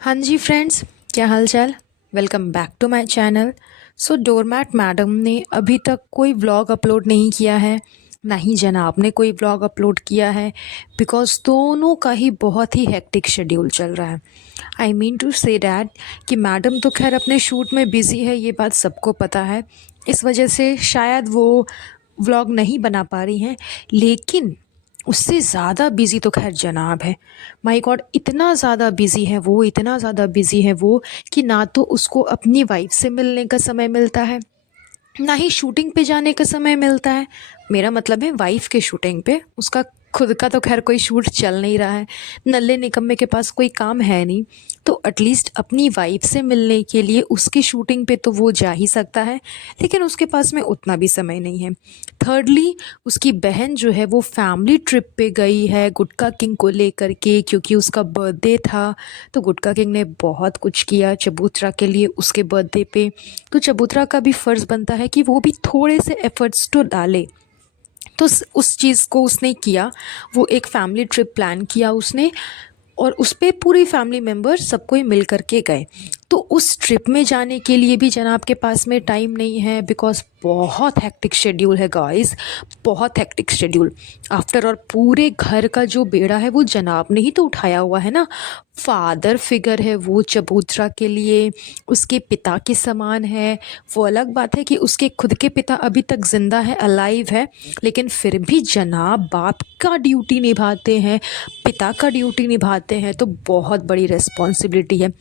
हाँ जी फ्रेंड्स, क्या हाल चाल। Welcome back to my channel. So doormat madam ने अभी तक कोई व्लॉग अपलोड नहीं किया है, ना ही जनाब ने कोई व्लॉग अपलोड किया है, बिकॉज दोनों का ही बहुत ही हेक्टिक शेड्यूल चल रहा है। I mean to say that कि मैडम तो खैर अपने शूट में बिज़ी है, ये बात सबको पता है। इस वजह से शायद वो व्लॉग नहीं बना पा रही हैं, लेकिन उससे ज़्यादा बिज़ी तो खैर जनाब है। माय गॉड, इतना ज़्यादा बिज़ी है वो, इतना ज़्यादा बिज़ी है वो कि ना तो उसको अपनी वाइफ से मिलने का समय मिलता है, ना ही शूटिंग पे जाने का समय मिलता है। मेरा मतलब है वाइफ के शूटिंग पे, उसका खुद का तो खैर कोई शूट चल नहीं रहा है। नल्ले निकम्मे के पास कोई काम है नहीं, तो एटलीस्ट अपनी वाइफ से मिलने के लिए उसकी शूटिंग पे तो वो जा ही सकता है, लेकिन उसके पास में उतना भी समय नहीं है। थर्डली, उसकी बहन जो है वो फैमिली ट्रिप पे गई है गुटका किंग को लेकर के, क्योंकि उसका बर्थडे था। तो गुटका किंग ने बहुत कुछ किया चबूतरा के लिए उसके बर्थडे पे, तो चबूतरा का भी फ़र्ज़ बनता है कि वो भी थोड़े से एफ़र्ट्स तो डाले। तो उस चीज़ को उसने किया। वो एक फैमिली ट्रिप प्लान किया उसने, और उस पे पूरी फैमिली मेम्बर सब कोई मिल कर के गए। तो उस ट्रिप में जाने के लिए भी जनाब के पास में टाइम नहीं है, बिकॉज़ बहुत हेक्टिक शेड्यूल है गाइस, बहुत हेक्टिक शेड्यूल। आफ्टर और पूरे घर का जो बेड़ा है वो जनाब ने ही तो उठाया हुआ है ना। फादर फिगर है वो चबूतरा के लिए, उसके पिता के समान है। वो अलग बात है कि उसके खुद के पिता अभी तक ज़िंदा है, अलाइव है, लेकिन फिर भी जनाब बाप का ड्यूटी निभाते हैं, पिता का ड्यूटी निभाते हैं, तो बहुत बड़ी रिस्पॉन्सिबिलिटी है।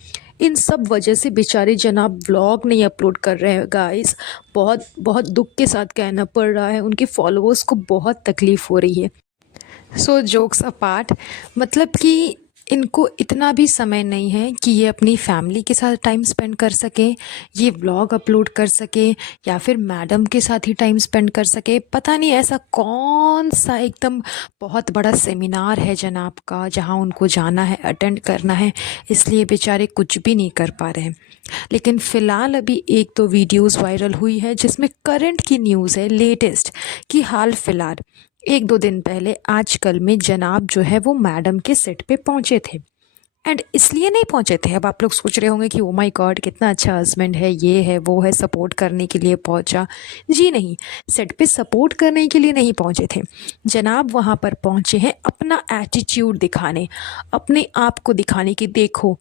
इन सब वजह से बेचारे जनाब व्लॉग नहीं अपलोड कर रहे हैं गाइस। बहुत बहुत दुख के साथ कहना पड़ रहा है, उनके फॉलोअर्स को बहुत तकलीफ़ हो रही है। सो जोक्स अपार्ट, मतलब कि इनको इतना भी समय नहीं है कि ये अपनी फैमिली के साथ टाइम स्पेंड कर सकें, ये व्लॉग अपलोड कर सकें, या फिर मैडम के साथ ही टाइम स्पेंड कर सके। पता नहीं ऐसा कौन सा एकदम बहुत बड़ा सेमिनार है जनाब का जहाँ उनको जाना है, अटेंड करना है, इसलिए बेचारे कुछ भी नहीं कर पा रहे हैं। लेकिन फ़िलहाल अभी एक तो वीडियोज़ वायरल हुई है जिसमें करंट की न्यूज़ है, लेटेस्ट, कि हाल फ़िलहाल एक दो दिन पहले आजकल में जनाब जो है वो मैडम के सेट पे पहुंचे थे। एंड इसलिए नहीं पहुंचे थे, अब आप लोग सोच रहे होंगे कि ओ माय गॉड कितना अच्छा हस्बैंड है, ये है वो है, सपोर्ट करने के लिए पहुंचा। जी नहीं, सेट पे सपोर्ट करने के लिए नहीं पहुंचे थे। जनाब वहां पर पहुंचे हैं अपना एटीट्यूड दिखाने, अपने आप को दिखाने कि देखो,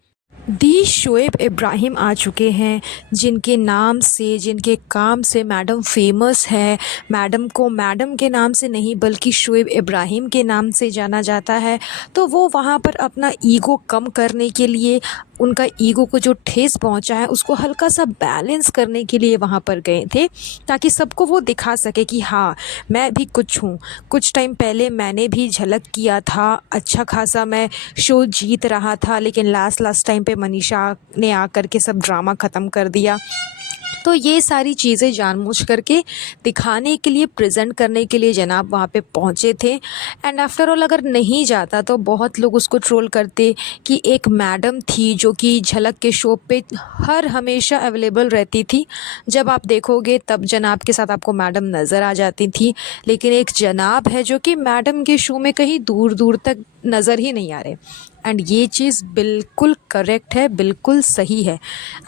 दी शोएब इब्राहिम आ चुके हैं, जिनके नाम से, जिनके काम से मैडम फेमस है। मैडम को मैडम के नाम से नहीं बल्कि शोएब इब्राहिम के नाम से जाना जाता है। तो वो वहाँ पर अपना ईगो कम करने के लिए, उनका ईगो को जो ठेस पहुँचा है उसको हल्का सा बैलेंस करने के लिए वहाँ पर गए थे, ताकि सबको वो दिखा सके कि हाँ, मैं भी कुछ हूँ। कुछ टाइम पहले मैंने भी झलक किया था, अच्छा खासा मैं शो जीत रहा था, लेकिन लास्ट लास्ट टाइम पे मनीषा ने आकर के सब ड्रामा ख़त्म कर दिया। तो ये सारी चीज़ें जानबूझ करके दिखाने के लिए, प्रेजेंट करने के लिए जनाब वहाँ पे पहुँचे थे। एंड आफ्टर ऑल अगर नहीं जाता तो बहुत लोग उसको ट्रोल करते कि एक मैडम थी जो कि झलक के शो पे हर हमेशा अवेलेबल रहती थी। जब आप देखोगे तब जनाब के साथ आपको मैडम नज़र आ जाती थी, लेकिन एक जनाब है जो कि मैडम के शो में कहीं दूर दूर तक नज़र ही नहीं आ रहे। एंड ये चीज़ बिल्कुल करेक्ट है, बिल्कुल सही है।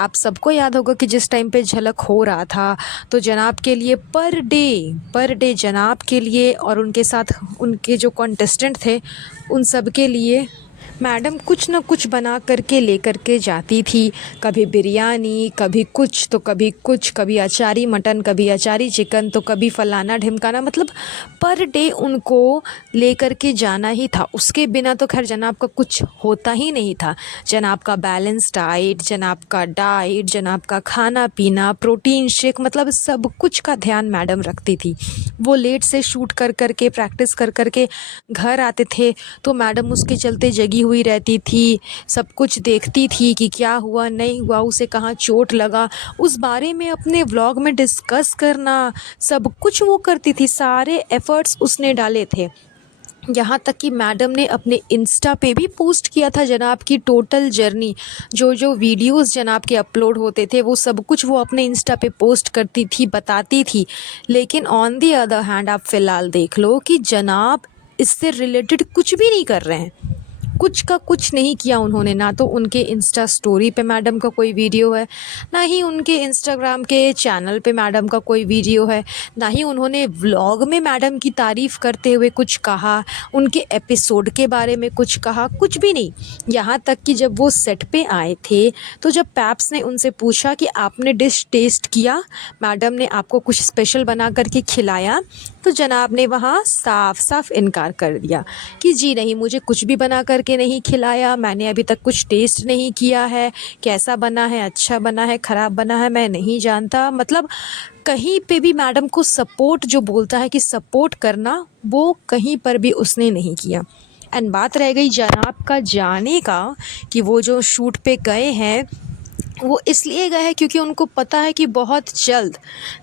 आप सबको याद होगा कि जिस टाइम पे झलक हो रहा था तो जनाब के लिए पर डे जनाब के लिए और उनके साथ उनके जो कॉन्टेस्टेंट थे उन सब के लिए मैडम कुछ ना कुछ बना करके लेकर के जाती थी। कभी बिरयानी, कभी कुछ तो कभी कुछ, कभी अचारी मटन, कभी अचारी चिकन, तो कभी फलाना ढिमकाना, मतलब पर डे उनको लेकर के जाना ही था। उसके बिना तो खैर जनाब का कुछ होता ही नहीं था। जनाब का बैलेंस डाइट, जनाब का खाना पीना, प्रोटीन शेक, मतलब सब कुछ का ध्यान मैडम रखती थी। वो लेट से शूट कर कर के, प्रैक्टिस कर कर के घर आते थे, तो मैडम उसके चलते जगी हुई रहती थी, सब कुछ देखती थी कि क्या हुआ नहीं हुआ, उसे कहाँ चोट लगा, उस बारे में अपने व्लॉग में डिस्कस करना, सब कुछ वो करती थी, सारे एफ़र्ट्स उसने डाले थे। यहाँ तक कि मैडम ने अपने इंस्टा पे भी पोस्ट किया था जनाब की टोटल जर्नी, जो जो वीडियोस जनाब के अपलोड होते थे वो सब कुछ वो अपने इंस्टा पे पोस्ट करती थी, बताती थी। लेकिन ऑन दी अदर हैंड आप फ़िलहाल देख लो कि जनाब इससे रिलेटेड कुछ भी नहीं कर रहे हैं। कुछ का कुछ नहीं किया उन्होंने। ना तो उनके इंस्टा स्टोरी पे मैडम का कोई वीडियो है, ना ही उनके इंस्टाग्राम के चैनल पे मैडम का कोई वीडियो है, ना ही उन्होंने व्लॉग में मैडम की तारीफ़ करते हुए कुछ कहा, उनके एपिसोड के बारे में कुछ कहा, कुछ भी नहीं। यहाँ तक कि जब वो सेट पे आए थे तो जब पैप्स ने उनसे पूछा कि आपने डिश टेस्ट किया, मैडम ने आपको कुछ स्पेशल बना करके खिलाया, तो जनाब ने वहाँ साफ साफ इनकार कर दिया कि जी नहीं, मुझे कुछ भी बना करके नहीं खिलाया, मैंने अभी तक कुछ टेस्ट नहीं किया है, कैसा बना है, अच्छा बना है, ख़राब बना है, मैं नहीं जानता। मतलब कहीं पे भी मैडम को सपोर्ट जो बोलता है कि सपोर्ट करना, वो कहीं पर भी उसने नहीं किया। एंड बात रह गई जनाब का जाने का, कि वो जो शूट पे गए हैं वो इसलिए गए हैं क्योंकि उनको पता है कि बहुत जल्द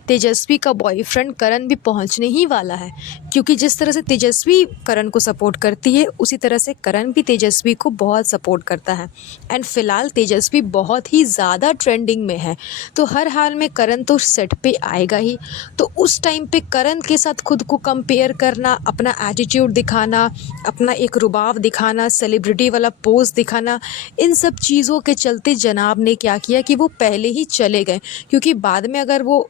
तेजस्वी का बॉयफ्रेंड करण भी पहुंचने ही वाला है। क्योंकि जिस तरह से तेजस्वी करण को सपोर्ट करती है, उसी तरह से करण भी तेजस्वी को बहुत सपोर्ट करता है। एंड फ़िलहाल तेजस्वी बहुत ही ज़्यादा ट्रेंडिंग में है, तो हर हाल में करण तो सेट पे आएगा ही। तो उस टाइम पे करण के साथ खुद को कंपेयर करना, अपना एटीट्यूड दिखाना, अपना एक रुबाब दिखाना, सेलिब्रिटी वाला पोज दिखाना, इन सब चीज़ों के चलते जनाब ने क्या किया कि वो पहले ही चले गए। क्योंकि बाद में अगर वो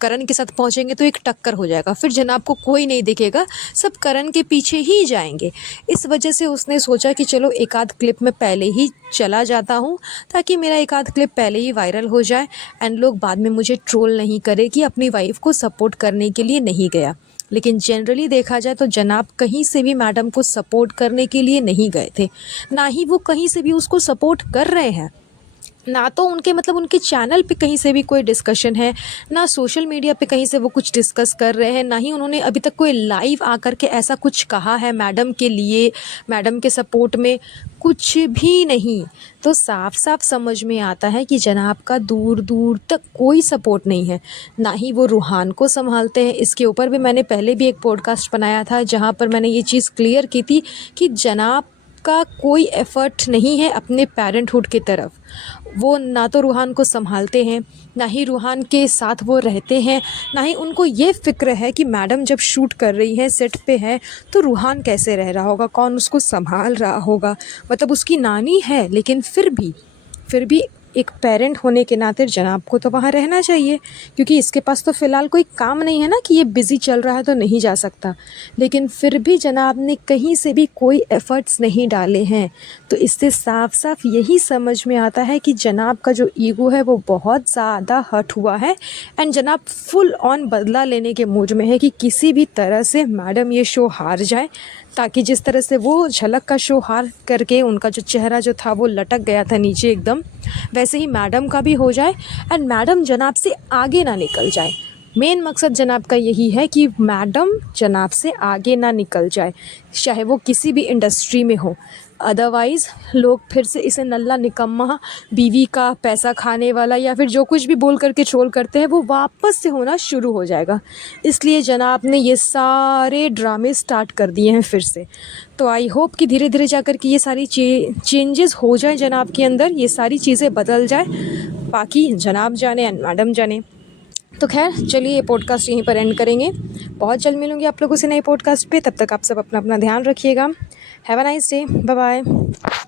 करण के साथ पहुंचेंगे तो एक टक्कर हो जाएगा, फिर जनाब को कोई नहीं दिखेगा, सब करण के पीछे ही जाएंगे। इस वजह से उसने सोचा कि चलो एक आध क्लिप में पहले ही चला जाता हूँ, ताकि मेरा एक आध क्लिप पहले ही वायरल हो जाए एंड लोग बाद में मुझे ट्रोल नहीं करे कि अपनी वाइफ को सपोर्ट करने के लिए नहीं गया। लेकिन जनरली देखा जाए तो जनाब कहीं से भी मैडम को सपोर्ट करने के लिए नहीं गए थे, ना ही वो कहीं से भी उसको सपोर्ट कर रहे हैं। ना तो उनके मतलब उनके चैनल पे कहीं से भी कोई डिस्कशन है, ना सोशल मीडिया पे कहीं से वो कुछ डिस्कस कर रहे हैं, ना ही उन्होंने अभी तक कोई लाइव आकर के ऐसा कुछ कहा है मैडम के लिए, मैडम के सपोर्ट में, कुछ भी नहीं। तो साफ साफ समझ में आता है कि जनाब का दूर दूर तक कोई सपोर्ट नहीं है, ना ही वो रूहान को संभालते हैं। इसके ऊपर भी मैंने पहले भी एक पॉडकास्ट बनाया था जहाँ पर मैंने ये चीज़ क्लियर की थी कि जनाब का कोई एफ़र्ट नहीं है अपने पेरेंटहुड की तरफ। वो ना तो रूहान को संभालते हैं, ना ही रूहान के साथ वो रहते हैं, ना ही उनको ये फ़िक्र है कि मैडम जब शूट कर रही हैं, सेट पे है, तो रूहान कैसे रह रहा होगा, कौन उसको संभाल रहा होगा। मतलब उसकी नानी है, लेकिन फिर भी एक पेरेंट होने के नाते जनाब को तो वहाँ रहना चाहिए, क्योंकि इसके पास तो फ़िलहाल कोई काम नहीं है ना कि ये बिज़ी चल रहा है तो नहीं जा सकता। लेकिन फिर भी जनाब ने कहीं से भी कोई एफ़र्ट्स नहीं डाले हैं। तो इससे साफ साफ यही समझ में आता है कि जनाब का जो ईगो है वो बहुत ज़्यादा हर्ट हुआ है एंड जनाब फुल ऑन बदला लेने के मूड में है कि किसी भी तरह से मैडम ये शो हार जाए, ताकि जिस तरह से वो झलक का शो हार करके उनका जो चेहरा जो था वो लटक गया था नीचे एकदम, वैसे ही मैडम का भी हो जाए एंड मैडम जनाब से आगे ना निकल जाए। मेन मकसद जनाब का यही है कि मैडम जनाब से आगे ना निकल जाए, चाहे वो किसी भी इंडस्ट्री में हो। अदरवाइज़ लोग फिर से इसे नल्ला निकम्मा, बीवी का पैसा खाने वाला, या फिर जो कुछ भी बोल करके ट्रोल करते हैं वो वापस से होना शुरू हो जाएगा। इसलिए जनाब ने ये सारे ड्रामे स्टार्ट कर दिए हैं फिर से। तो आई होप कि धीरे धीरे जा कर के ये सारी चेंजेस हो जाए जनाब के अंदर, ये सारी चीज़ें बदल जाए। बाकी जनाब जाने एंड मैडम जाने। तो खैर चलिए, ये पॉडकास्ट यहीं पर एंड करेंगे। बहुत जल्द मिलूँगी आप लोगों से नए पॉडकास्ट पे। तब तक आप सब अपना अपना ध्यान रखिएगा। Have a nice day. Bye bye.